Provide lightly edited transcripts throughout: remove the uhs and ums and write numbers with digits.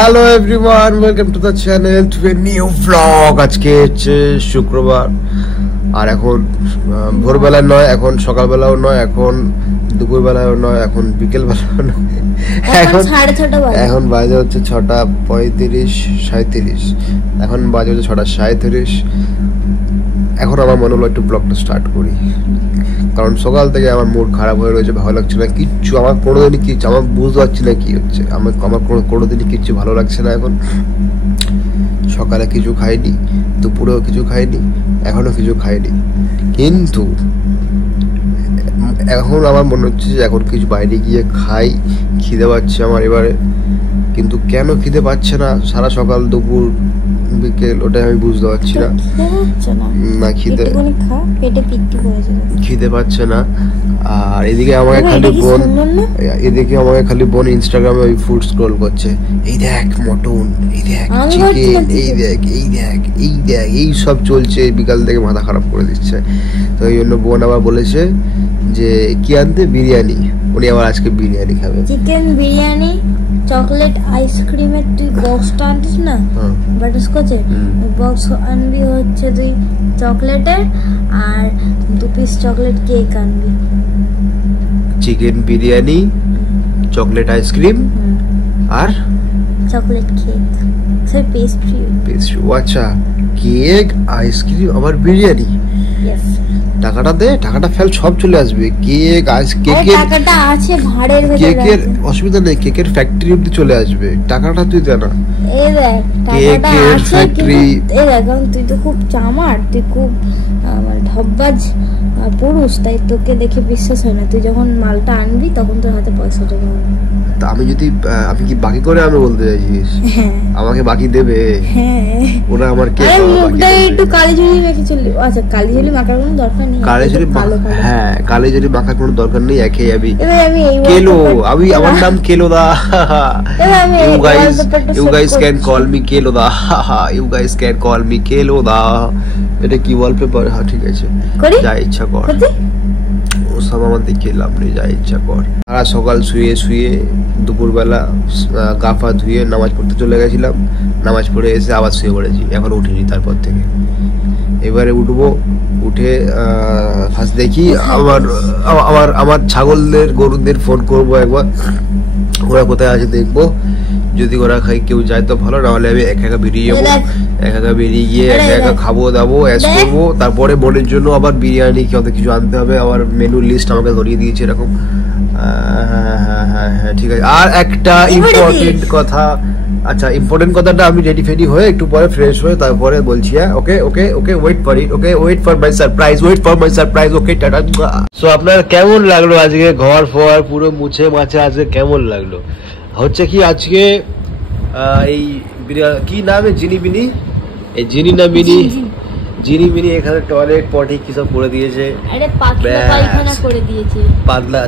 Hello everyone, welcome to the channel to a new blog. আজকে হচ্ছে শুক্রবার আর এখন ভোরবেলা নয়, এখন সকালবেলাও নয়, এখন দুপুরবেলাও নয়, এখন বিকেলবেলাও নয়, এখন বাজে হচ্ছে 6:35-37। এখন বাজে হচ্ছে 6:37। এখন আমার মনে হলো একটু ব্লগটা স্টার্ট করি, কারণ সকাল থেকে আমার মুড খারাপ হয়ে রয়েছে, ভালো লাগছে না কিচ্ছু। আমার কোনোদিনই কিচ্ছু আমার বুঝতে পারছি না কি হচ্ছে। আমার কোনোদিনই কিচ্ছু ভালো লাগছে না। এখন সকালে কিছু খাইনি, দুপুরেও কিছু খাইনি, এখনও কিছু খাইনি, কিন্তু এখন আমার মনে হচ্ছে যে এখন কিছু বাইরে গিয়ে খাই, খিদে পাচ্ছে আমার এবারে। কিন্তু কেন খিদে পাচ্ছে না সারা সকাল দুপুর বিকেল, ওটাই আমি বুঝতে পারছি না। না খিদে পাচ্ছে না। আর এদিকে আমাকে খালি বোন ইনস্টাগ্রামে ওই ফুড স্ক্রল করছে, এই দেখ মটন, এই দেখ চিকেন, এই দেখ এই সব চলছে। বিকাল থেকে মাথা খারাপ করে দিচ্ছে। তো এই জন্য বোন আবার বলেছে যে কি আনতে, বিরিয়ানি। উনি আবার আজকে বিরিয়ানি খাবে, চিকেন বিরিয়ানি, চকলেট আইসক্রিমের তুই বক্সটা আনতিস না বাটারস্কচের, বক্স আনবি হচ্ছে তুই চকলেটের, আর 2 পিস চকলেট কেক আনবি। চিকেন বিরিয়ানি, চকলেট আইসক্রিম আর চকলেট কেক, সব পেস্ট্রি। ও আচ্ছা, কেক আইসক্রিম আবার বিরিয়ানি। টাকাটা দে, টাকাটা ফেল, সব চলে আসবে। কেকের টাকাটা আছে ভাড়ের ভেতরে, কেকের অসুবিধা নেই, কেকের ফ্যাক্টরি অবধি চলে আসবে, টাকাটা তুই দে না। এই দেখ টাকাটা আছে, কিন্তু এই দেখ তুই তো খুব চামার, তুই খুব মানে ঢপবাজ পুরুষ, তাই তোকে দেখে বিশ্বাস হয় না। তুই যখন মালটা আনবি তখন তোর হাতে পয়সাটা পাবি। তা আমি কি বাকি করে আমি বলতে চাইছিস আমাকে বাকি দেবে? ওরা আমার কে একটু কালিঝুলি মেখে চললি। আচ্ছা কালিঝুলি মাখার কোনো দরকার নেই, কালিঝুলি মাখার কোনো দরকার নেই। একে আমি কেলো, আমার নাম কেলো দা। You guys can call me কেলো the. You guys can call me কেলো দা। এটা কি ওয়ালপেপার? হ্যাঁ ঠিক আছে, যা ইচ্ছা কর, ওসব আমার দেখে লাভ নেই, যা ইচ্ছা কর। সারা সকাল শুয়ে দুপুরবেলা গা পা ধুয়ে নামাজ পড়তে চলে গেছিলাম, নামাজ পড়ে এসে আবার শুয়ে পড়েছি, এখন উঠিনি তারপর থেকে। এবারে উঠবো, উঠে ফার্স্ট দেখি আমার ছাগলদের গরুদের ফোন করবো একবার, ওরা কোথায় আছে দেখবো। যদি ওরা কেউ যায় তো ভালো, নাহলে আমি একা বেরিয়ে যাবো। একা বেরিয়ে গিয়ে একা খাবো দাবো, অ্যাশ করবো। তারপরে বোনের জন্য আবার বিরিয়ানি কত কিছু আনতে হবে, আবার মেনু লিস্ট আমাকে ধরিয়ে দিয়েছে এরকম। হ্যাঁ ঠিক আছে। আর একটা ইম্পর্টেন্ট কথা, আচ্ছা ইম্পর্টেন্ট কথাটা আমি রেডি ফেডি হয়ে একটু পরে ফ্রেশ হয়ে তারপরে বলছি। হ্যাঁ okay wait for it, wait for my surprise, okay tata. So আপনার কেমন লাগলো আজকে ঘর ফর পুরো মুছে মাছে? আজকে কেমন লাগলো? হচ্ছে কি আজকে এই কি নাম জিনি মিনি এখানে টয়লেট পটি কি সব করে দিয়েছে। আরে পাতলা পায়খানা করে দিয়েছে। পাতলা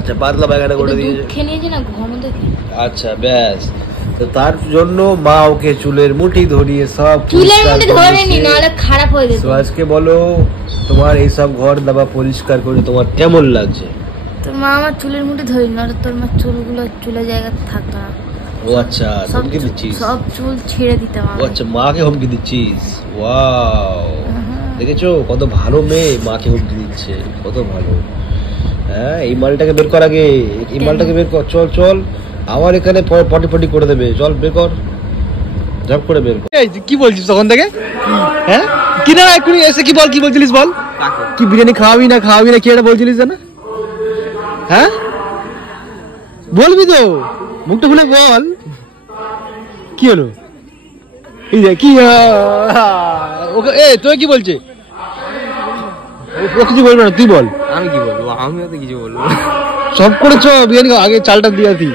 পায়খানা করে দিয়েছে, খেয়ে নিয়েছে না ঘন দেখে। আচ্ছা ব্যাস। তো তার জন্য মা ওকে চুলের মুঠি ধরিয়ে সব চুলের মুঠি ধরেনি, নাহলে খারাপ হয়ে যেত। তো আজকে বলো তোমার এই সব ঘর দাবা পরিষ্কার করে তোমার কেমন লাগছে? তোর মা আমার চুলের মুঠি ধরেনি, নাহলে তোর মা চুলগুলো চুলের জায়গাতে থাকতো না। ও আচ্ছা, হুমকি দিচ্ছিস? সব চুল ছেড়ে দিতাম। ও আচ্ছা, মাকে হুমকি দিচ্ছিস? ওয়াও, দেখেছো কত ভালো মেয়ে, মাকে হুমকি দিচ্ছে, কত ভালো। হ্যাঁ, এই মালটাকে বের কর আগে, এই মালটাকে বের কর। চল আমার এখানে পটি করে দেবে, চল বের কর, ঝপ করে বের কর। কি বলছিস তখন থেকে? হ্যাঁ কি না এখনই এসে কি বলছিলিস বল? কি বিরিয়ানি খাওয়াবি না কি এটা বলছিলিস না? হ্যাঁ বলবি তো, মুখটা খুলে বল কি হলো। এই যে কি ওকে, তুই কি বলছে? ও কিছু বলবে না, তুই বল। আমি কি বলবো? আমিও তো কিছু বলবো। সব করেছো বিরিয়ানি, আগে চালটা দিয়ে দিই।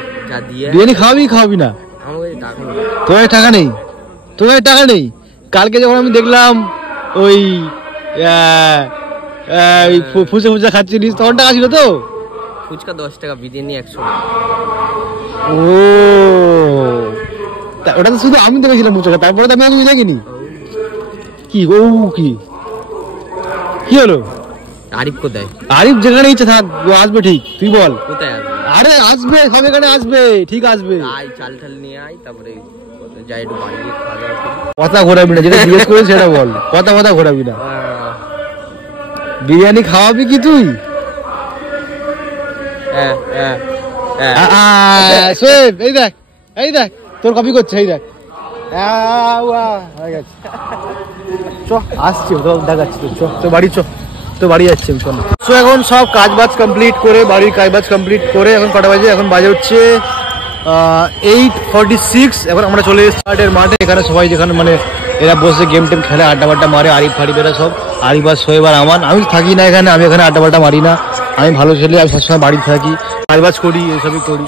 বিরিয়ানি খাওয়াবি না? তোর টাকা নেই। কালকে যখন আমি দেখলাম ওই ফুচকা খাচ্ছিলিস, তখন টাকা ছিল তো? ফুচকা 10 টাকা, বিরিয়ানি 100। ও ওটা তো শুধু আমি দেখেছিলাম ফুচকা, তারপরে তো আমি দেখিনি। কি হলো? আরিফ কোথায়? আরিফ যেখানে ইচ্ছে থাক, আসবে ঠিক। তুই বল কোথায় আসবে? আরে আসবে, সব এখানে আসবে, ঠিক আসবে। চাল নিয়ে আয়, তারপরে যাই একটু বাড়ি গিয়ে খাওয়া দাওয়া করি। কথা ঘোরাবি না, যেটা জিজ্ঞেস করেছিস সেটা বল, কথা ঘোরাবি না। বিরিয়ানি খাওয়াবি কি তুই? এই দেখ তোর কপি করছে, এই দেখ আসছি দেখাচ্ছি তো বাড়ি তো বাড়ি যাচ্ছি আমি। চল তো এখন সব কাজবাজ কমপ্লিট করে, বাড়ির কাজবাজ কমপ্লিট করে এখন কটা বাজে? এখন বাজে হচ্ছে 8:46। এখন আমরা চলে এসেছি স্টার্টের মাঠে। এখানে সবাই যেখানে মানে এরা বসে গেম টেম খেলে, আড্ডা বাড্ডা মারে। আরিফ ফারিফেরা সব, আরিফ আর সোহেব আর আমান। আমি থাকি না এখানে, আমি এখানে আড্ডা বাড্ডা মারি না। আমি ভালো ছেলে, আমি সবসময় বাড়িতে থাকি, কাজবাজ করি, এসবই করি।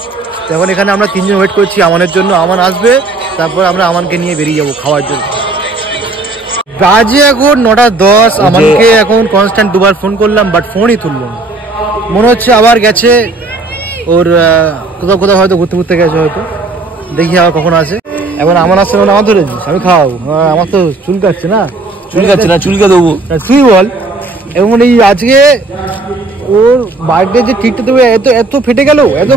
এখন এখানে আমরা তিনজন ওয়েট করছি আমানের জন্য। আমান আসবে, তারপর আমরা আমানকে নিয়ে বেরিয়ে যাবো খাওয়ার জন্য। বাজে এখন 9:10। আমাকে এখন কনস্ট্যান্ট দুবার ফোন করলাম, বাট ফোনই তুললো না। মনে হচ্ছে আবার গেছে ওর কোথাও হয়তো ঘুরতে গেছে হয়তো। দেখি আবার কখন আসে। এখন আমার আসছে, আমার ধরেছিস আমি খাওয়াবো? হ্যাঁ, আমার তো চুলকাচ্ছে না, চুলকে দেবো। তুই বল। এবং এই আজকে ওর বার্থডে যে কেকটা দেবে, এত ফেটে গেল, এত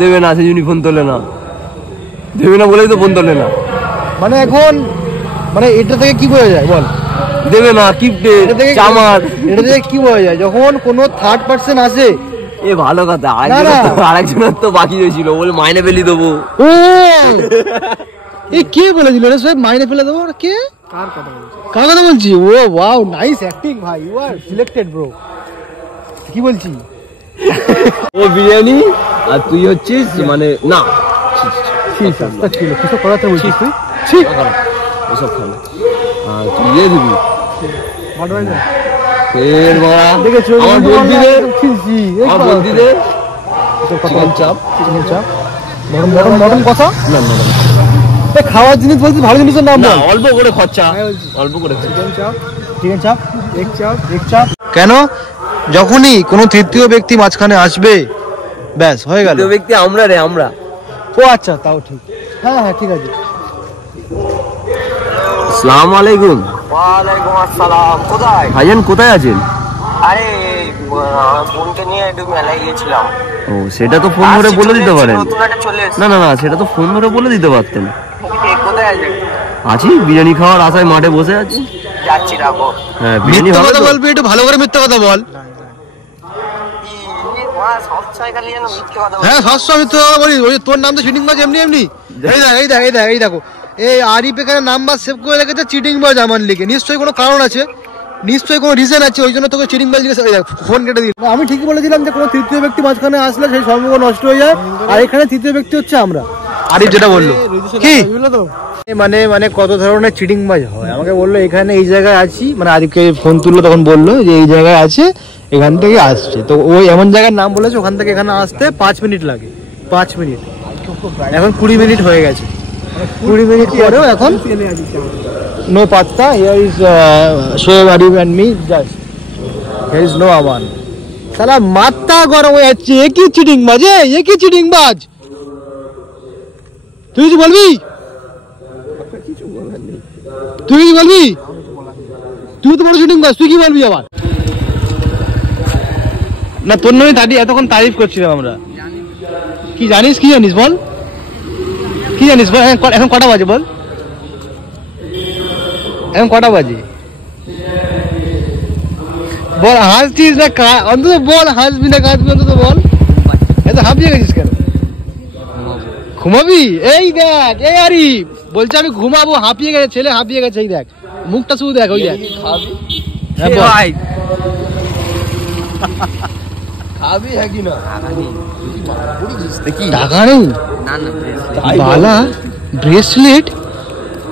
দেবে না, সেই জন্য ফোন তোলে না, দেবে না বলেই তো ফোন তোলে না। মানে এখন মানে এটা থেকে কি বোঝা যায় বল? দেবে না কি এটা থেকে কি বোঝা যায়? যখন কোনো থার্ড পার্সন আসে, এ ভালো কথা, আরেকজনের তো বাকি হয়েছিল, বলে মাইনে ফেলি দেবো। ও এ কে বলেছিল রে সব মাইনে ফেলে দেবো? কে? কার কথা বলছি? ও ওয়াও, নাইস অ্যাক্টিং ভাই, ইউ আর সিলেক্টেড ব্রো। কি বলছি? ও বিরিয়ানি আর তুই হচ্ছিস মানে না কিছু করাতে বলছিস তুই? ওসব খাবে তুই দিয়ে দিবি। খাওয়ার জিনিস বলছি, ভালো জিনিসের নাম না, অল্প করে খরচা, অল্প করে চিকেন চাপ, এগ চাপ। কেন? যখনই কোনো তৃতীয় ব্যক্তি মাঝখানে আসবে, ব্যাস হয়ে গেল। তৃতীয় ব্যক্তি আমরা রে, আমরা। ও আচ্ছা, তাও ঠিক। হ্যাঁ ঠিক আছে। আসসালামু আলাইকুম। ওয়ালাইকুম আসসালাম। কোথায় ভাইজান? কোথায় আছেন? আরে বোনকে নিয়ে একটু মেলায় গিয়েছিলাম। ও সেটা তো ফোন ধরে বলে দিতে পারেন। না না সেটা তো ফোন ধরে বলে দিতে পারতেন। কোথায় আছেন? আছি, বিরিয়ানি খাওয়ার আশায় মাঠে বসে আছি। যাচ্ছি, রাখো। হ্যাঁ, বিরিয়ানি মিথ্যা কথা বলবি, একটু ভালো করে মিথ্যা কথা বল। হ্যাঁ, সবসময় মিথ্যা কথা বলি। ওই তোর নাম তো চিটিং বাজ এমনি। এই দেখো, এই আরিফ এখানে নাম্বার সেভ করে রেখেছে চিটিং বাজ আমার লিখে। নিশ্চয়ই কোনো কারণ আছে, নিশ্চয়ই কোনো রিজন আছে, ওই জন্য তোকে চিটিং বাজ লিখে ফোন কেটে দিল। আমি ঠিকই বলেছিলাম যে কোনো তৃতীয় ব্যক্তি মাঝখানে আসলে সেই সম্পর্ক নষ্ট হয়ে যায়। আর এখানে তৃতীয় ব্যক্তি হচ্ছে আমরা। আরিফ যেটা বললো কি মানে কত ধরনের চিটিং বাজ হয়। আমাকে বললো এখানে এই জায়গায় আছি, মানে আরিফকে ফোন তুললো, তখন বললো যে এই জায়গায় আছে, এখান থেকে আসছে। তো ওই এমন জায়গার নাম বলেছে, ওখান থেকে এখানে আসতে 5 মিনিট লাগে। 5 মিনিট, এখন 20 মিনিট হয়ে গেছে। 20 মিনিট পরেও এখন নো পাত্তা। Here is Shoaib, Arif and me, just here is no Aman. সালা মাথা গরম হয়ে যাচ্ছে। একই চিটিং বাজ, একই চিটিং বাজ। তুই কিছু বলবি? তুই কি বলবি? তুই তো বড় চিটিং বাজ, তুই কি বলবি আবার? না তোর নামে এতক্ষণ তারিফ করছিলাম আমরা। কি জানিস বল, কি জানিস বল। এখন কটা বাজে বল? এখন কটা বাজে বল? হাসছিস না? অন্তত বল, হাসবি না কাঁদবি অন্তত বল। এত হাঁপিয়ে গেছিস কেন? ঘুমাবি? এই দেখ, এই আরিফ বলছে আমি ঘুমাবো, হাঁপিয়ে গেছে ছেলে, হাঁপিয়ে গেছে। এই দেখ মুখটা শুধু দেখ, ওই দেখ। খাবি হ্যাঁ কি না? টাকা নেই? বালা ব্রেসলেট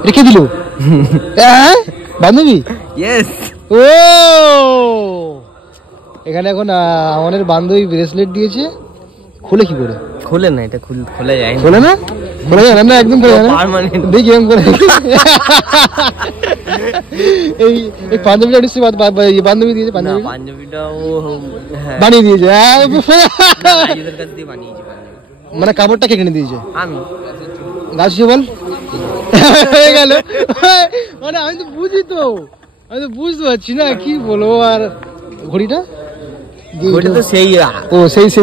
রেখে দিল বান্ধবী। ও এখানে এখন আমাদের বান্ধবী ব্রেসলেট দিয়েছে। খুলে কি করে? খুলে না, এটা খোলা যায় না। খোলে না? খোলা যায় না, একদম খোলা যায় না। দেখি এম করে এই পাঞ্জাবিটা বান্ধবী দিয়েছে। পাঞ্জাবিটা ও বানিয়ে দিয়েছে, নিজেদের কাছ দিয়ে বানিয়েছি। মানে কাপড়টা কে কিনে দিয়েছে? আমি। গাছ বল হয়ে গেল। মানে আমি তো বুঝি, তো আমি তো বুঝতে পারছি না কি বলবো। আর ঘড়িটা তো সেই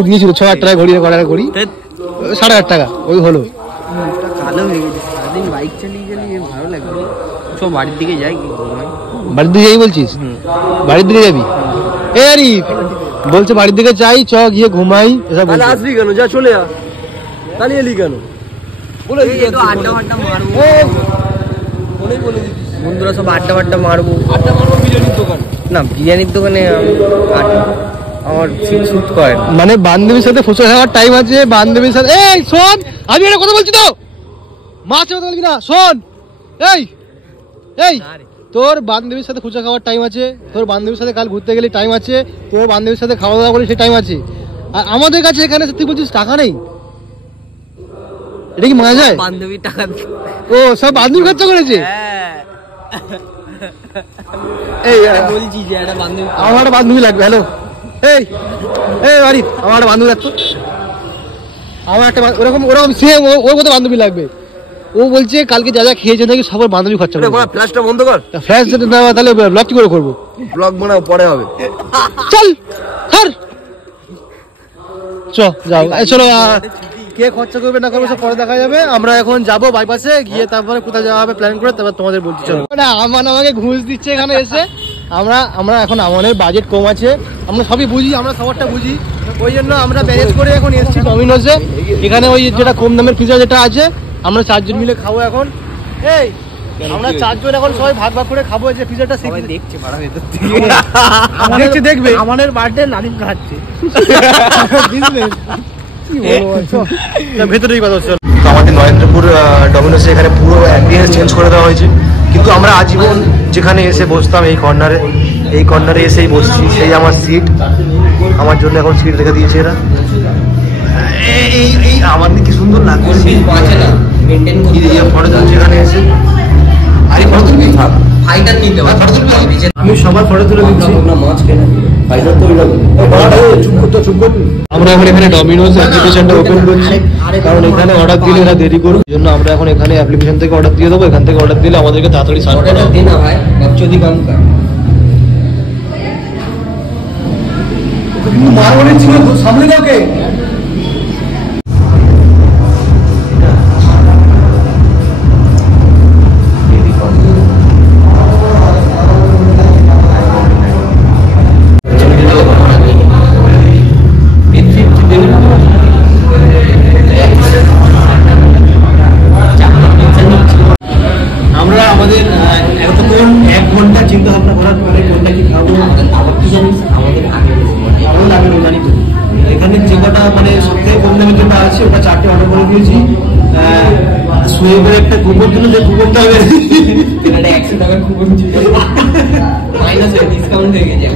দিয়েছিল 6,000 টাকা ঘড়ি, ঘড়ি 8,500 টাকা, ওই হলো। কালো হয়ে গেছে। বাইক চালিয়ে চালিয়ে ভালো লাগবে। সব বাড়ির দিকে যাই কি ঘুমাই। বাড়ির দিকে যাই বলছিস? বাড়ির দিকে যাবি? এ আরিফ বলছে বাড়ির দিকে যাই, চ গিয়ে ঘুমাই। তাহলে আসবি কেন? যা চলে যা, তাহলে এলি কেন? বলে আড্ডা ফাড্ডা মারবো, বন্ধুরা সব আড্ডা ফাড্ডা মারবো। আড্ডা মারবো বিরিয়ানির দোকান? না, বিরিয়ানির দোকানে আমার শুট করে। মানে বান্ধবীর সাথে ফুচকা খাওয়ার টাইম আছে, বান্ধবীর সাথে। এই শোন, আমি একটা কথা বলছি তো, মাছ কথা বলবি না। শোন, এই এই তোর বান্ধবীর সাথে ফুচকা খাওয়ার টাইম আছে, তোর বান্ধবীর সাথে কাল ঘুরতে গেলে টাইম আছে, তোর বান্ধবীর সাথে খাওয়া দাওয়া করে সেই টাইম আছে। আর আমাদের কাছে এখানে তুই বলছিস টাকা নেই, এটা কি মানা যায়? বান্ধবী টাকা ও সব বান্ধবী খরচা করেছে। এই বলছি যে একটা বান্ধবী, আমার একটা বান্ধবী লাগবে। হ্যালো, এই এই আরিফ, আমার একটা বান্ধবী লাগতো। আমার একটা ওরকম ওরকম সেম ওর মতো বান্ধবী লাগবে। ও বলছে কালকে যা যা খেয়েছে নাকি সবার বান্ধবী খরচা করবে। ফ্ল্যাশটা বন্ধ কর। ফ্ল্যাশ যদি না হয় তাহলে ব্লগ কি করে করবো? ব্লগ বানাও, পরে হবে। চল ধর, চ যাও। চলো, কে খরচা করবে না করবে সব পরে দেখা যাবে। আমরা এখন যাবো বাইপাসে গিয়ে, তারপরে কোথায় যাওয়া হবে প্ল্যান করে তারপর তোমাদের বলছি। চলো, আমান আমাকে ঘুষ দিচ্ছে এখানে এসে। আমরা এখন আমাদের বাজেট কম আছে, আমরা সবই বুঝি, আমরা সবারটা বুঝি। ওই জন্য আমরা ম্যানেজ করে এখন এসেছি ডমিনোসে। এখানে ওই যেটা কম দামের পিজা যেটা আছে, আমরা 4 জন মিলে খাবো এখন। এই আমরা 4 জন এখন সবাই ভাগ ভাগ করে খাবো। যে পিজাটা সবাই দেখছে পাড়া ভেতর দেখছে, দেখবে আমাদের বার্থডে লালিম খাচ্ছে। ভেতরেই কথা হচ্ছে। তো আমাদের নরেন্দ্রপুর ডমিনোসে এখানে পুরো অ্যাম্বিয়েন্স চেঞ্জ করে দেওয়া হয়েছে, কিন্তু আমরা আজীবন যেখানে এসে বসতাম এই কর্নারে এসেই বসছি। সেই আমার সিট, আমার জন্য এখন সিট রেখে দিয়েছে এরা। এই আমার কি সুন্দর লাগছে, ফটো তুলছে এখানে এসে। আমি সবার ফটো তুলে দিচ্ছি। আমরা এখন এখানে ডমিনোস অ্যাপ্লিকেশনটা ওপেন করছি, কারণ এখানে অর্ডার দিলে এরা দেরি করবে। জন্য আমরা এখন এখানে অ্যাপ্লিকেশন থেকে অর্ডার দিয়ে দেবো। এখান থেকে অর্ডার দিলে আমাদেরকে তাড়াতাড়ি সার্ভ করা হবে। মারওয়ানি ছিল তো, সামনে দাও কে? আমরা আমাদের এতক্ষণ 1 ঘন্টা চিন্তা ভাবনা করার পরে কোনটা কি খাবো, আবার কি জানিস আমাদের আগে জানি তো এখানে যে কটা মানে সবথেকে কম দামের যেটা আছে ওটা 4টে অর্ডার করে দিয়েছি। সোয়েবের একটা কুপন ছিল, যে কুপনটা হবে 100 টাকার কুপন ছিল, মাইনাস ডিসকাউন্ট হয়ে গেছে।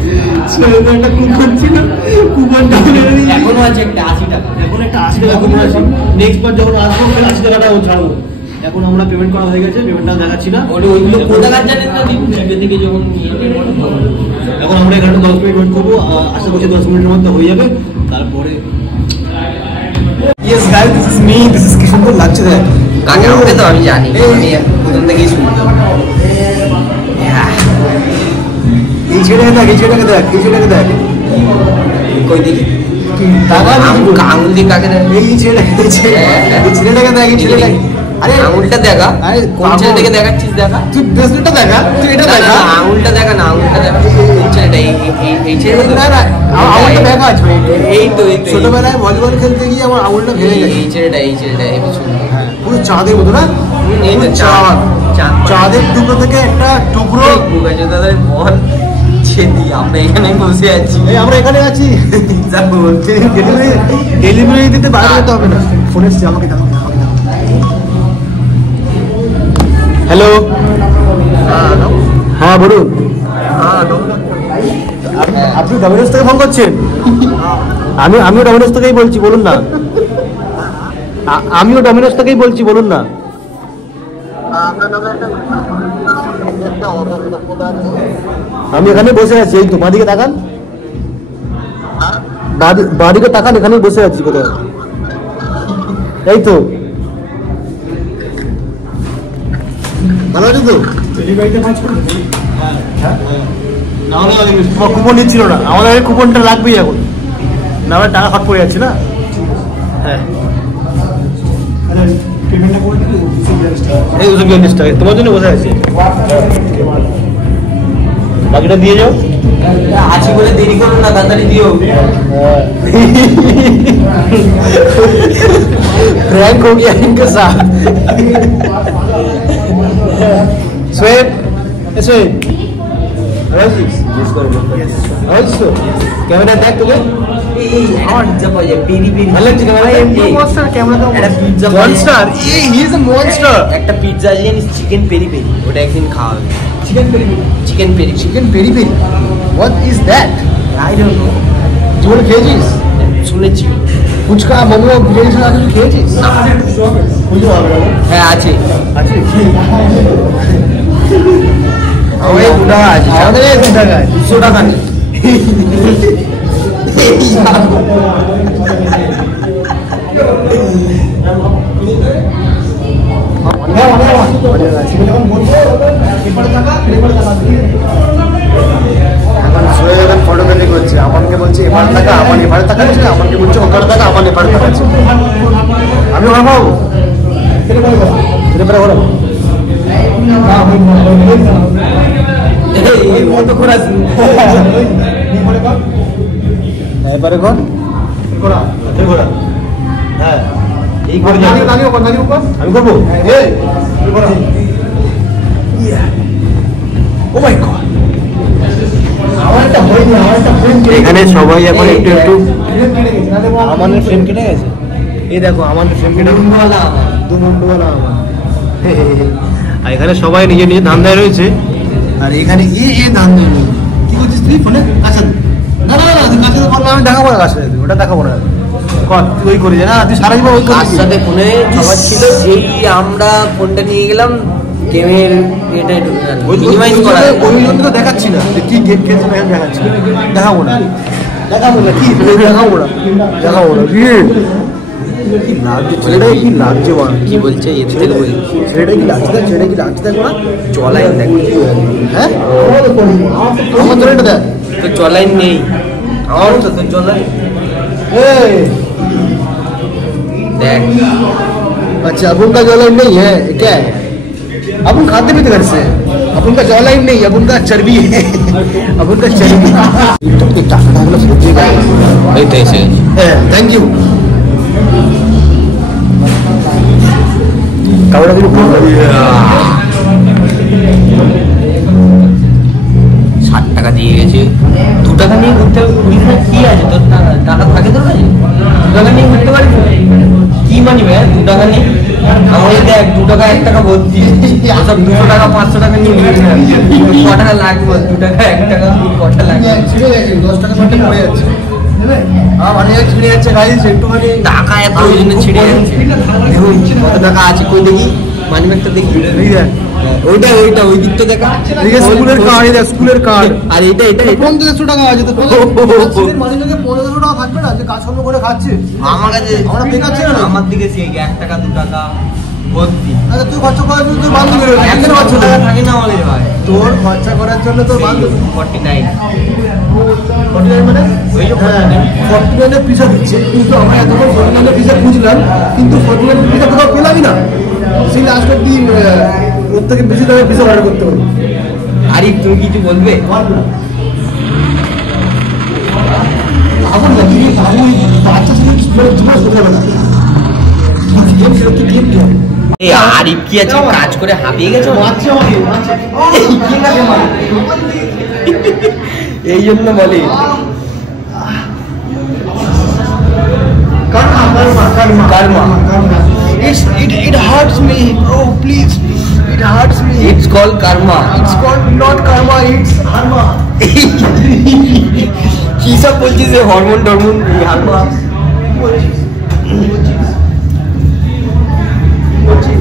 সোয়েবের একটা কুপন ছিল, কুপনটা এখনো আছে একটা 80 টাকা, এখন একটা 80 টাকা কুপন আছে। নেক্সট বার যখন আসবো 80 টাকাটা ও ছাড়বো। এখন আমরা পেমেন্ট করা হয়ে গেছে, পেমেন্টটা দেখাচ্ছি না। ওইগুলো কোথা কাজ জানেন না, থেকে যখন এখন আমরা এখানে 10 মিনিট ওয়েট করবো। আশা করছি 10 মিনিটের মধ্যে হয়ে যাবে। তারপরে yes guys, this is me, this is কি সুন্দর লাগছে দেখ। কাকে আমাকে তো আমি জানি, আমি প্রথম থেকেই শুনি। এই ছেলেটাকে দেখ, এই ছেলেটাকে দেখ, এই ছেলেটাকে দেখ। কই দেখি টাকা আঙুল দিয়ে কাকে দেখ? এই ছেলেটাকে দেখ, এই ছেলেটাকে। আরে আঙুলটা দেখা, আরে কোন ছেলেটাকে দেখাচ্ছিস? দেখা তুই ব্রেসলেটটা দেখা, তুই এটা দেখা। আঙুলটা দেখা না, আঙুলটা দেখা। কোন ছেলেটা? এই ছেলেটা না আঙুলটা দেখা আছে। এই তো ছোটবেলায় ভলিবল খেলতে গিয়ে আমার আঙুলটা ভেঙে গেছে। এই ছেলেটা এই সুন্দর। হ্যাঁ, পুরো চাঁদের মতো না? এই তো চাঁদ, চাঁদের টুকরো থেকে একটা টুকরো। দাদার বল ছেদি, আমরা এখানে বসে আছি। আমরা এখানে আছি, ডেলিভারি দিতে বাইরে যেতে হবে না। ফোন এসছে, আমাকে দেখো। হ্যালো, হ্যাঁ বলুন। আপনি ডমিনোস থেকে ফোন করছেন? আমিও ডমিনোস থেকেই বলছি, বলুন না। আমিও ডমিনোস থেকেই বলছি, বলুন না। আমি এখানে বসে আছি, এই তো বাঁদিকে তাকান, বাঁদিকে তাকান, এখানেই বসে আছি কোথায়। এই তো ভালো আছে তো? কুপন নিচ্ছিল না, আমাদের কুপনটা লাগবেই এখন, না আমার টাকা খট পড়ে যাচ্ছে না। হ্যাঁ, পেমেন্টটা করে দিবি। এই 242 টাকা তোমার জন্য বসে আছি, বাকিটা দিয়ে যাও। আছি বলে দেরি করো না, তাড়াতাড়ি দিও। प्रैंक हो गया इनके साथ। स्वेट स्वेट कैमरा देख तुझे पिज्जा पाई है, पेरी पेरी ভালো লাগছে ক্যামেরা। মনস্টার ক্যামেরা তো একটা pizza monster, he is a monster. একটা পিজ্জা আছে জানিস, চিকেন পেরি পেরি, ওটা একদিন খাওয়া হবে। Chicken peri peri, chicken peri chicken peri peri, what is that? I don't know, তুই খেয়েছিস? শুনেছি। ফুচকা মোমো বিরিয়ানি ছাড়া কিছু খেয়েছিস? হ্যাঁ আছে আছে। আমাদের 2 টাকা আছে, আমাদের 2 টাকা 200 টাকা নেই। ফটোগ্রাফি করছে, আমাকে বলছে এবার টাকা, আমার এবার টাকা আছে, আমাকে বলছে ওখান টাকা, আমার এবার টাকা আছে। আমি ওরা পাবো এবারে ওরা এবারে কর হ্যাঁ এই করে আমি করবো। ও মাই গড, এখানে সবাই এখন একটু একটু আমাদের ফ্রেম কেটে গেছে। এই দেখো আমাদের ফ্রেম কেটে 2 মুন্ডওয়ালা আমার। আর এখানে সবাই নিজে নিজে ধান্দায় রয়েছে, আর এখানে এই ধান্দায় রয়েছে। কি করছিস তুই ফোনে? আচ্ছা না না না, কাছে তো বললাম আমি দেখাবো না, কাছে ওটা দেখাবো না। কর তুই ওই করি না, তুই সারা জীবন ওই কার সাথে ফোনে সবার ছিল, যেই আমরা ফোনটা নিয়ে গেলাম গেমের এটা মিনিমাইজ করা, ওই জন্য তো দেখাচ্ছি না যে কি গেম খেলছি না, দেখাচ্ছি দেখাবো না, দেখাবো না কি দেখাবো না, দেখাবো না। কি লাগছে ছেলেটা, কি লাগছে বল? কি বলছে এতে থেকে বলি ছেলেটা কি লাগছে, ছেলেটা কি লাগছে দেখ না, চলাইন দেখ। হ্যাঁ আমার জন্য এটা দেখ তো চলাইন নেই আমার, তো তোর চলাইন देख। अच्छा अब उनका जॉ लाइन नहीं है, क्या है? अब उन खाते पीते घर से, अब उनका जॉ लाइन नहीं, अब उनका चर्बी है, अब उनका चर्बी। Thank you. কাউরা দিন 60 টাকা দিয়ে গেছে, 2 টাকা নিয়ে ঘুরতে হবে। কি আছে তোর, টাকা থাকে তোর কাছে? 2 টাকা নিয়ে ঘুরতে পারিস কি মানি ভাই? 2 টাকা নিয়ে আমাদের দেখ, 2 টাকা 1 টাকা ভর্তি, সব 200 টাকা 500 টাকা নিয়ে ক টাকা লাগবে? 2 টাকা 1 টাকা কটা লাগবে? 10 টাকা মাঠে পড়ে যাচ্ছে, মানে ছিঁড়ে যাচ্ছে গাইস, একটুখানি টাকা এত ওই জন্য ছিঁড়ে যাচ্ছে। দেখুন কত টাকা আছে, কই দেখি মানি ব্যাগটা দেখি। ওইটা ওইটা ওই দিকটা দেখা, স্কুলের কার্ড, এটা স্কুলের কার্ড। আর এটা এটা 1500 টাকা আছে তো, মানি ব্যাগে 1500 টাকা থাকবে না যে কাজকর্ম করে খাচ্ছে? আমার কাছে আমরা বেকার ছিল না, আমার দিকে সেই 1 টাকা 2 টাকা ভর্তি। আচ্ছা তুই খরচা করার জন্য তোর বান্ধবী রয়েছে, এখানে খরচা টাকা থাকে না আমাদের ভাই, তোর খরচা করার জন্য তোর বান্ধবী 49 মানে ওই যে 49 পিসা দিচ্ছে, কিন্তু আমরা এতক্ষণ 49 পিসা খুঁজলাম, কিন্তু 49 পিসা কোথাও পেলামই না। সেই লাস্ট অব্দি ওর থেকে বেশি দামে পিসা অর্ডার করতে পারি। আরে তুমি কিছু বলবে? এখন না তুমি বাচ্চা ছেলে জীবন শুরু হবে না, গেম খেলতে গেম খেল। এই আরিফ কি আছে, কাজ করে হাঁপিয়ে গেছে বাচ্চা আমাকে বাচ্চা এই জন্য বলে karma karma karma Karma. karma. It hurts me, bro, please, it hurts me. It's call karma. It's called not karma, it's karma. কি সব বলছিস, হরমোন টরমোন হারমা?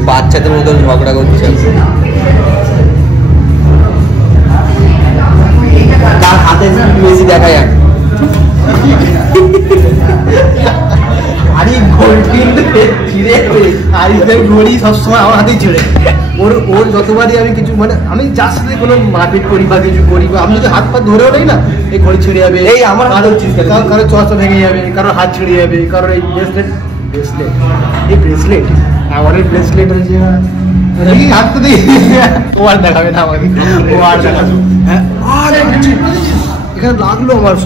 বাচ্চাদের মতন ঝগড়া করছে। তার হাতে বেশি দেখা যায়। আরে আরিফের ঘড়ি সবসময় আমার হাতেই ছেড়ে, ওর যতবারই আমি কিছু মানে আমি যার সাথে কোনো মারপিট করি বা কিছু করি, বা আমি যদি হাত পা ধরেও নেই না, এই ঘড়ি ছিঁড়ে যাবে, এই আমার হাত কারো চর্চা ভেঙে যাবে, কারোর হাত ছিঁড়ে যাবে, কারোর এই ব্রেসলেট ব্রেসলেট এই ব্রেসলেট আমাদের ব্রেসলেট হয়েছে হাত দিই ও আর দেখাবে না আমাকে ও আর দেখাবে হ্যাঁ এখানে লাগলো আমার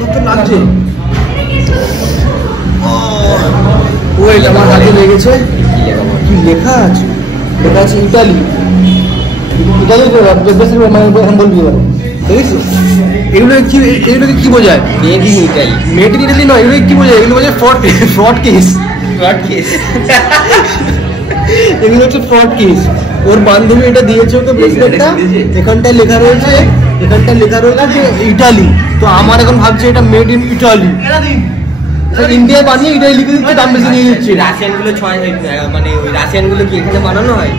কত লাগছে ও এটা আমার হাতে লেগেছে কি লেখা আছে ইতালি ইতালি বলবি এবার দেখেছো এগুলো কি বোঝায় made in Italy made in Italy নয় এগুলো কি বোঝায় এগুলো বোঝায় ফ্রড কেস এগুলো হচ্ছে ফ্রড কেস ওর বান্ধবী এটা দিয়েছে ওকে ব্রেসলেটটা এখানটায় লেখা রয়েছে যে ইটালি তো আমার এখন ভাবছে এটা মেড ইন ইটালি ইন্ডিয়ায় বানিয়ে ইটালি লিখে দিচ্ছে দাম বেশি নিয়ে দিচ্ছে রাশিয়ান গুলো মানে ওই রাশিয়ান গুলো কি এখানে বানানো হয়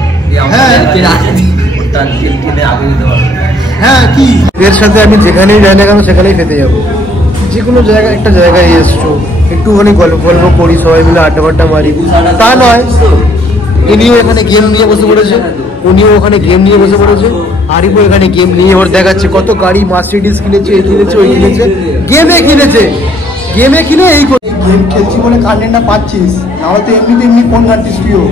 হ্যাঁ কি এর সাথে আমি যেখানেই যাই না কেন সেখানেই খেতে যাবো যে কোনো জায়গায় একটা জায়গায় এসছো একটুখানি গল্প করি সবাই মিলে আড্ডা মারি তা নয় ইনিও এখানে গেম নিয়ে বসে পড়েছে উনিও ওখানে গেম নিয়ে বসে পড়েছে আরিফও এখানে গেম নিয়ে ওর দেখাচ্ছে কত গাড়ি মার্সিডিজ কিনেছে এই কিনেছে ওই কিনেছে গেমে কিনে এই গেম খেলছি বলে কন্টেন্টটা পাচ্ছিস নাহলে তো এমনি ফোন ঘাটতিস তুইও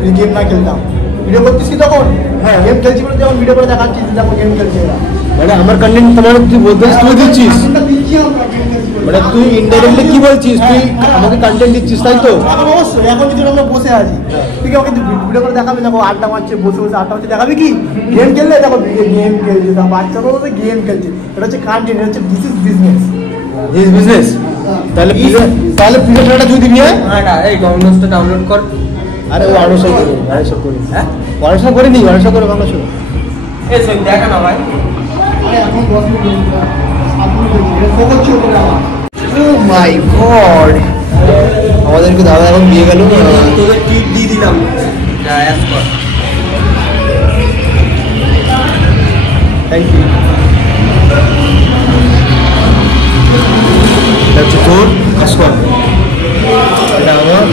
তুই গেম না খেলতাম ভিডিও করছিস কি তখন হ্যাঁ গেম খেলছি বলে যখন ভিডিও করে দেখাচ্ছিস দেখো গেম খেলছে এরা মানে আমার কন্টেন্ট তোমার তুই বলতে তুই দিচ্ছিস মানে তুই ইনডাইরেক্টলি কি বলছিস তুই আমাকে কন্টেন্ট দিচ্ছিস তাই তো অবশ্যই এখন যদি আমরা বসে আছি তুই আমাকে ভিডিও করে দেখাবে দেখো আড্ডা মারছে বসে আড্ডা মারছে দেখাবি কি গেম খেললে দেখো গেম খেলছে তা বাচ্চারা বলতে গেম খেলছে এটা হচ্ছে কন্টেন্ট এটা হচ্ছে বিজনেস তাহলে পিজাটা তুই দিবি এই ডমিনোসটা ডাউনলোড কর আরে ও আড়শো করে হ্যাঁ আড়শো করে নি আড়শো করে বাংলা শোনো এই সব দেখা না ভাই এখন 10 মিনিট ও মাই গড আমাদেরকে দাদা এখন দিয়ে গেল তোদের টিপ দিয়ে দিলাম যা অ্যাস কর থ্যাংক ইউ এটা হচ্ছে তোর কাস্টমার এটা আমার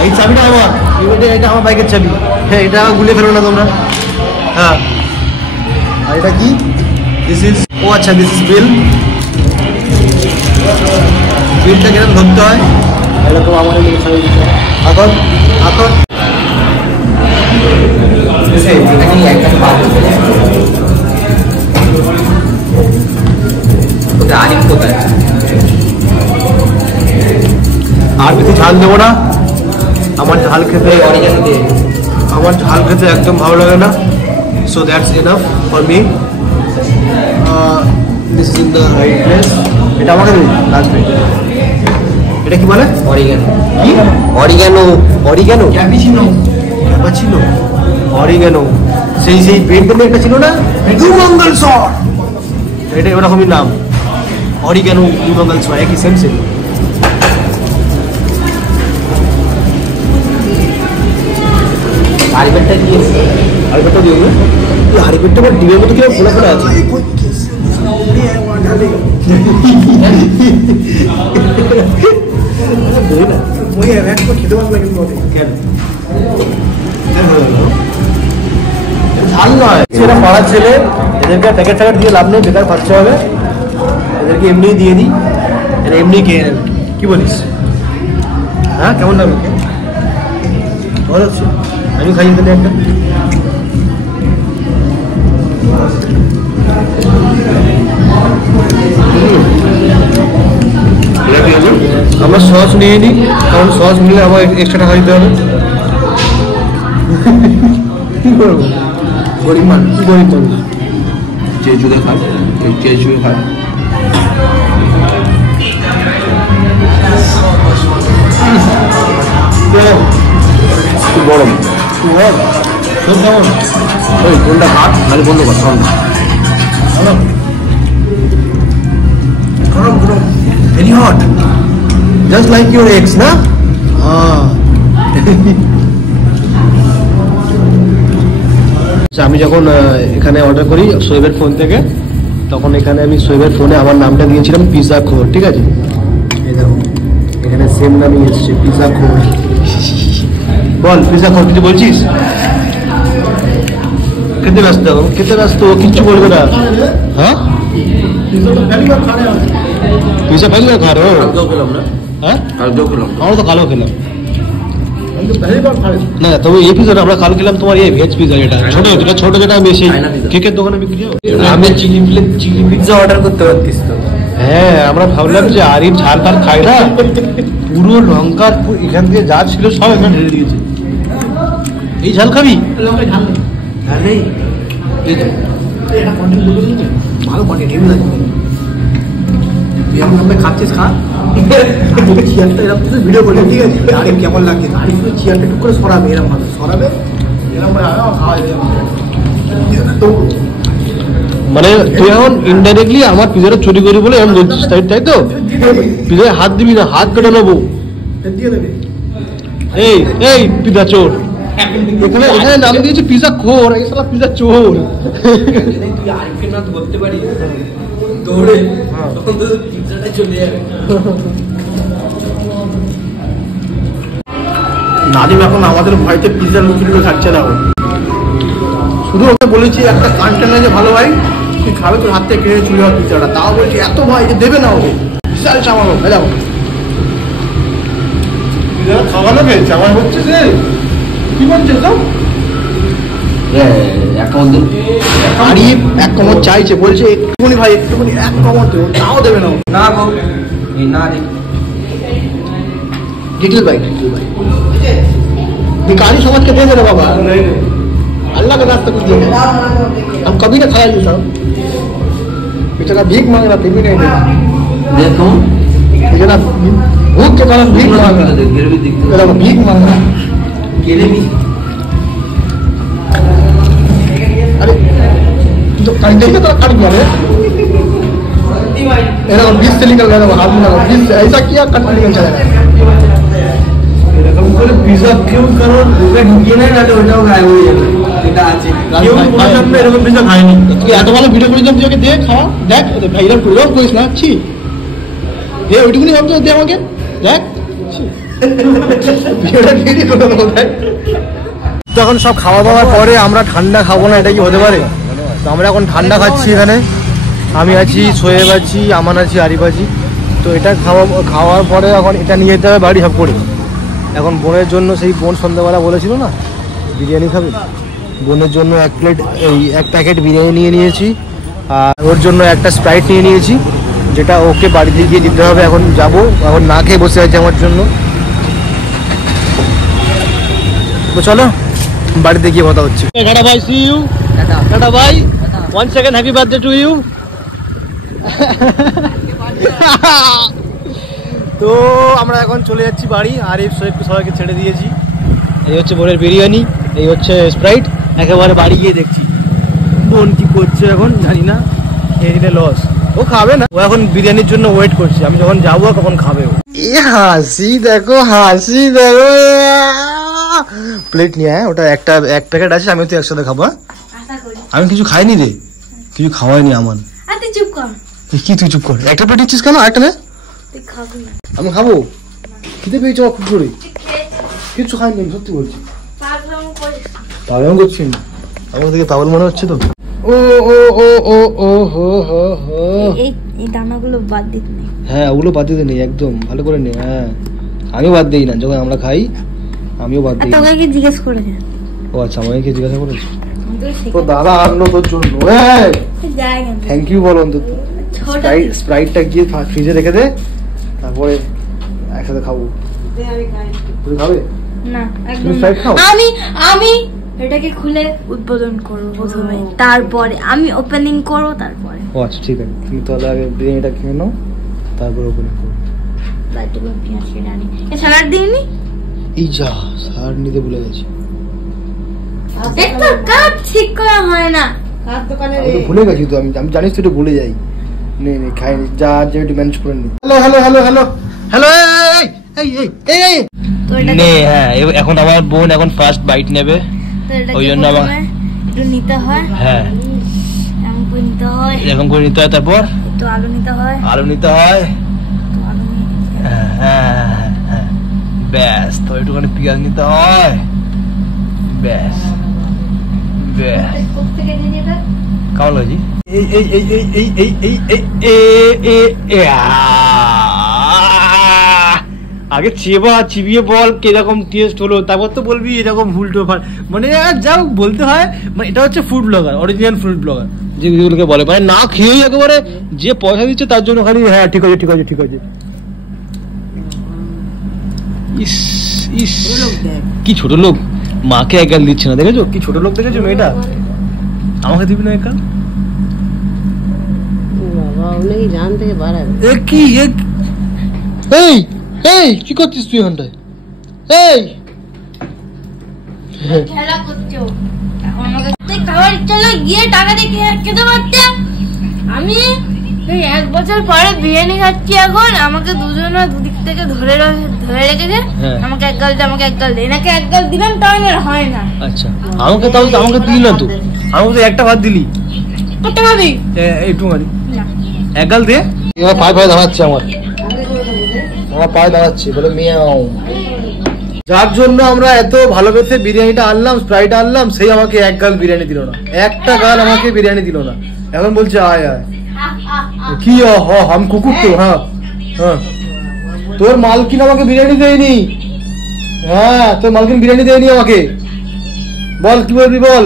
এই চাবিটা আমার এটা আমার বাইকের চাবি হ্যাঁ এটা গুলে ফেলো না তোমরা হ্যাঁ আর এটা কি দিস ইজ ও আচ্ছা দিস ইজ বিলটা কিরকম ধরতে হয় এরকম আমার এখন আরিফ কোথায় আর কিছু ঝাল দেবো না আমার ঝাল খেতে একদম ভালো লাগে না so that's enough for me this is in the right place এটা আমাকে লাগবে এটা কি বলে অরিগ্যানো ক্যাপাচিনো সেই বেডরুমে একটা ছিল না মঙ্গল সর এটা ওরকমই নাম অরিগ্যানো মঙ্গল সর একই সেম হারিবেটটা দিয়েছে হারিবেটটা দিয়ে হারিবেটটা আবার ডিমের মতো কিরকম খোলা খোলা আছে ঝাল নয় সেটা পাড়ার ছেলে এদেরকে প্যাকেট দিয়ে লাভ নেই বেকার খরচা হবে এদেরকে এমনি দিয়ে দিই এরা এমনি খেয়ে নেবে কি বলিস হ্যাঁ কেমন লাগবে ভালো হচ্ছে আমি খাইয়ে দিলে একটা আমরা সস নিয়ে নিই কারণ সস নিলে আমার এক্সট্রা টাকা দিতে হবে কি করবো গরিব মানুষ চেজুদে খায় চেজুয়ে খায় গরম সব কেমন ওই কোনটা ভাত নাহলে বন্ধ কর গরম very hot just like your x না আমি যখন এখানে অর্ডার করি শোয়েবের ফোন থেকে তখন এখানে আমি শোয়েবের ফোনে আমার নামটা দিয়েছিলাম পিজা খোর ঠিক আছে এই দেখো এখানে সেম নামই এসছে পিজা খোর বল পিজা খোর কিছু বলছিস খেতে ব্যস্ত ও কিচ্ছু বলবে না হ্যাঁ পিজা খাই না খা রো কালকেও খেলাম না, হ্যাঁ কালকেও খেলাম। আমরা তো কালো খেলাম না, তবে এই পিজাটা আমরা কাল খেলাম তোমার এই ভেজ পিজা, এটা ছোট যেটা আমি সেই কেকের দোকানে বিক্রি হয়। আমি চিলি পিৎজা অর্ডার করতে পারতিস তো। হ্যাঁ, আমরা ভাবলাম যে আরিফ ঝাল টাল খাই না, পুরো লঙ্কার এখান থেকে যা ছিল সব এখানে ঢেলে দিয়েছে। এই ঝাল খাবি? লঙ্কা ঝাল নেই, ঝাল নেই, এটা কন্টেন্ট বলে দিন, ভালো কন্টেন্ট হেভি লাগবে। তুই খাচ্ছিস খা, চেয়ারটা এরকম তুই ভিডিও করবি, ঠিক আছে? আরে কেমন লাগছে, আরে তুই চেয়ারটা একটু করে সরাবে, এরকম ভাবে সরাবে, এরকম করে খাওয়া যাবে। মানে তুই এখন ইনডাইরেক্টলি আমার পিজাটা চুরি করি বলে এরকম বলছিস, তাই তো? পিজায় হাত দিবি না, হাত কেটে নেবো। দিয়ে দেবে। এই এই পিজা চোর, এখানে এখানে নাম দিয়েছে পিজা খোর, এই শালা পিজা চোর। তুই আরিফকে না ধরতে পারিস দৌড়ে, তখন তো পিৎজাটা চলে যাবে। নাদিম এখন আমাদের ভয়তে পিৎজা লুচি খাচ্ছে না, শুধু ওকে বলেছি একটা কন্টেনার যে ভালো ভাই তুই খাবে, তোর হাত থেকে কিনে চুরি হওয়ার পিৎজাটা, তাও বলছি এত ভয় যে দেবে না ওকে, বিশাল চামালো যাবো খাওয়ানো খেয়েছে আমার হচ্ছে যে কি বলছে তো আরিফ এক কমর চাইছে, বলছে একটুখানি ভাই একটুখানি এক কমর দেবো, তাও দেবে না না গো, না রে, डिटेल भाई भिखारी समझ के दे दे बाबा, अल्लाह का रास्ता कुछ दिया, हम कभी ना खाया ये सब, बेचारा भीख मांग रहा था भी नहीं देखो बेचारा भूख के कारण भीख मांग रहा था, भीख मांग रहा अरे तो कंधे से तो कट गया रे, 20 से निकल गया हाथ में, 20 ऐसा किया कट निकल चला गया। পিজা কেউ কারো ঢুকে ঢুকিয়ে নেয় না, ওটাও গায়ে হয়ে যাবে, এটা আছে কেউ কোনো সামনে এরকম পিজা খায়নি। তুই এত ভালো ভিডিও করেছিলাম, তুই ওকে দে খাওয়া, দেখ ভাই এরকম পুরো করিস না, ছি দে ওইটুকুনি ভাবছো, দে আমাকে দেখ তখন সব খাওয়া দাওয়ার পরে আমরা ঠান্ডা খাবো না, এটা কি হতে পারে? তো আমরা এখন ঠান্ডা খাচ্ছি এখানে, আমি আছি, সোয়েব আছি, আমান আছি, আরিফ আছি। তো এটা খাওয়ার পরে এখন এটা নিয়ে যেতে হবে বাড়ি সব করে। এখন বোনের জন্য, সেই বোন সন্ধ্যাবেলা বলেছিল না বিরিয়ানি খাবে, বোনের জন্য এক প্যাকেট বিরিয়ানি নিয়ে নিয়েছি, আর ওর জন্য একটা স্প্রাইট নিয়ে নিয়েছি, যেটা ওকে বাড়িতে গিয়ে দিতে হবে। এখন যাব, এখন না খেয়ে বসে আছে আমার জন্য। তো চলো বাড়িতে গিয়ে কথা হচ্ছে। টাটা ভাই, সি ইউ, টাটা ভাই, 1 second, happy birthday to you. তো আমরা এখন চলে যাচ্ছি বাড়ি, আরিফ সোহেবকে সবাইকে ছেড়ে দিয়েছি। এই হচ্ছে বোনের বিরিয়ানি, এই হচ্ছে স্প্রাইট, একেবারে বাড়ি গিয়ে দেখছি বোন কি করছে এখন জানি না, এই দিনে লস, ও খাবে না, ও এখন বিরিয়ানির জন্য ওয়েট করছে, আমি যখন যাবো তখন খাবে ও। হাসি দেখো, হাসি দেখো, প্লেট নিয়ে ওটা এক প্যাকেট আছে, আমি তো একসাথে খাবো। আমি কিছু খাইনি রে, কিছু খাওয়াইনি আমার। চুপ কর, কি তুই চুপ কর, একটা প্লেট দিচ্ছিস কেন? একটা নে, আমি খাবো, খিদে পেয়েছি আমার খুব করে, কিছু খাইনি আমি, সত্যি বলছি। পাগল করছি না, আমার থেকে পাগল মনে হচ্ছে তো। ও ও ও ও ও হো হো হো, এই দানাগুলো বাদ দিতে নেই। হ্যাঁ ওগুলো বাদ দিতে নেই, একদম ভালো করে নে। হ্যাঁ আমি বাদ দিই না, যখন আমরা খাই আমিও বাদ দিই। তোকে কি জিজ্ঞেস করেছে? ও আচ্ছা, আমাকে কি জিজ্ঞাসা করেছে? তো দাদা আনলো তোর জন্য, থ্যাংক ইউ বল অন্তত। স্প্রাইটটা গিয়ে ফ্রিজে রেখে দে, তারপরে একসাথে খাবো। তুই খাবে না? স্প্রাইট খাও। আমি এটাকে খুলে উদ্বোধন করবো প্রথমে, তারপরে আমি ওপেনিং করবো, তারপরে। ও আচ্ছা ঠিক আছে, তুমি তাহলে আগে বিরিয়ানিটা খেয়ে নাও, তারপরে ওপেনিং করো। স্যালাড দিইনি, এই যা স্যালাড নিতে ভুলে গেছি, একটু কাট ঠিক করে হয় না। ভুলে গেছি তো, আমি জানিস তো একটু ভুলে যাই। নে নে খাইনি, যা যে একটু ম্যানেজ করে নি। Hello hello hello hello hello, এই এই এই এই নে। হ্যাঁ এখন আমার বোন এখন ফার্স্ট বাইট নেবে, ওই জন্য আমার একটু নিতে হয়। হ্যাঁ এরকম করে নিতে হয়, এরকম করে নিতে হয়, তারপর একটু আলু নিতে হয়, আলু নিতে হয়, হ্যাঁ ব্যাস, তো একটুখানি পেঁয়াজ নিতে হয়, ব্যাস ব্যাস। কেমন লাগছে? আগে চিবিয়ে বল কিরকম টেস্ট হলো, তারপর তো বলবি এরকম উল্টো মানে যাও বলতে হয়। মানে এটা হচ্ছে food blogger, original food blogger যেগুলোকে বলে, মানে না খেয়েই একেবারে যে পয়সা দিচ্ছে তার জন্য খালি হ্যাঁ ঠিক আছে ঠিক আছে ঠিক আছে। ইস ইস কি ছোট লোক, মাকে এক গাল দিচ্ছে না, দেখেছো কি ছোট লোক দেখেছো মেয়েটা? আমাকে দিবি না এক গাল? এই এই কি করছিস তুই এখানটায়? এই খেলা করছো, আমাকে খাবার ইচ্ছা হলো গিয়ে টাকা দিয়ে খেতে পারতাম। আমি এই 1 বছর পরে বিরিয়ানি খাচ্ছি এখন, আমাকে দুজনে দুদিক থেকে ধরে রেখেছে, আমাকে এক গাল দে আমাকে এক গাল দে, এনাকে এক গাল দিলাম তাও হয় না। আচ্ছা আমাকে তাও আমাকে দিলি না তো, আমাকে তো একটা ভাত দিলি। কত খাবি? একটু মারি এক গাল দে। এবার পায়ে পায়ে দাঁড়াচ্ছে আমার পায়ে দাঁড়াচ্ছে বলে মিয়াও। যার জন্য আমরা এত ভালোবেসে বিরিয়ানিটা আনলাম, স্প্রাইট আনলাম, সেই আমাকে এক গাল বিরিয়ানি দিল না, একটা গাল আমাকে বিরিয়ানি দিল না। এখন বলছে আয় আয় কি হাম কুকুর তো। হ্যাঁ হ্যাঁ তোর মালকিন আমাকে বিরিয়ানি দেয়নি, হ্যাঁ তোর মালকিন বিরিয়ানি দেয়নি আমাকে। বল কি বলবি বল।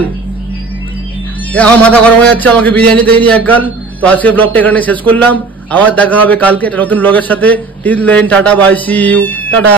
আমার মাথা গরম হয়ে যাচ্ছে, আমাকে বিরিয়ানি দেয়নি এক গাল। তো আজকে ব্লগটা এখানে শেষ করলাম, আবার দেখা হবে কালকে একটা নতুন ব্লগের সাথে। Till then tata bye see you tata.